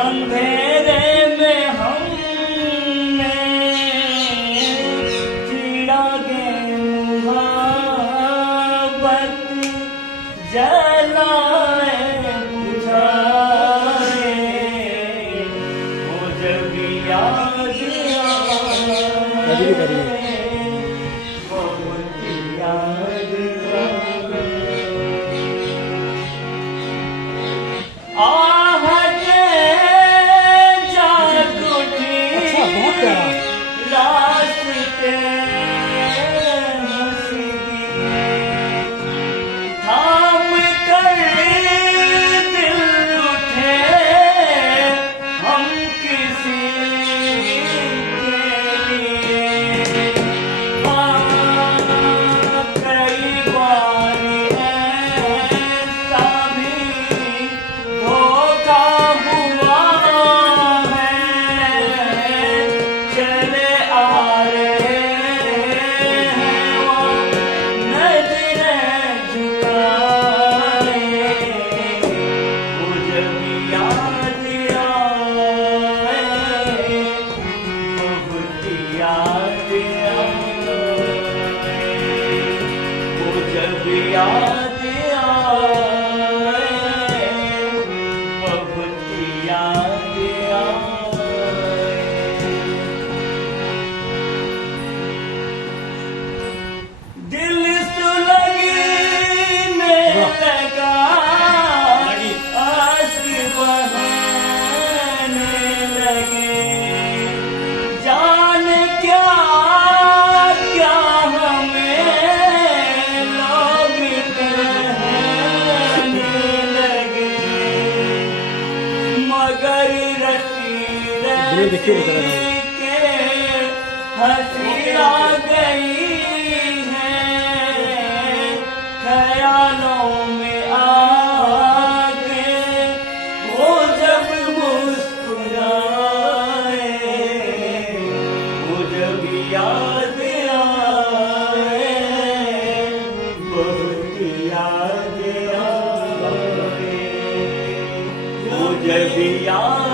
अंधेरे में हमने चिरागे मुहब्बत जलाए बुझाए, मुझे भी याद आए, बहुत याद रास्ते थाम कर दिल उठे हम किसी के लिए। कई बार ऐसा भी धोखा हुआ है, चले आ रहे हैं वो नजरें झुकाए, मुझे भी याद आए, बहुत याद आए, मुझे भी याद आए, बहुत याद आए। दिल सुलगने लगा, आशिक बहने लगे, जाने क्या क्या हमें लोग कहने लगे, मगर रटी रटी के हंसी आ गई है, ख्यालों में आके वो जब मुस्कुराए, मुझे भी याद आए, बहुत याद आए, मुझे भी याद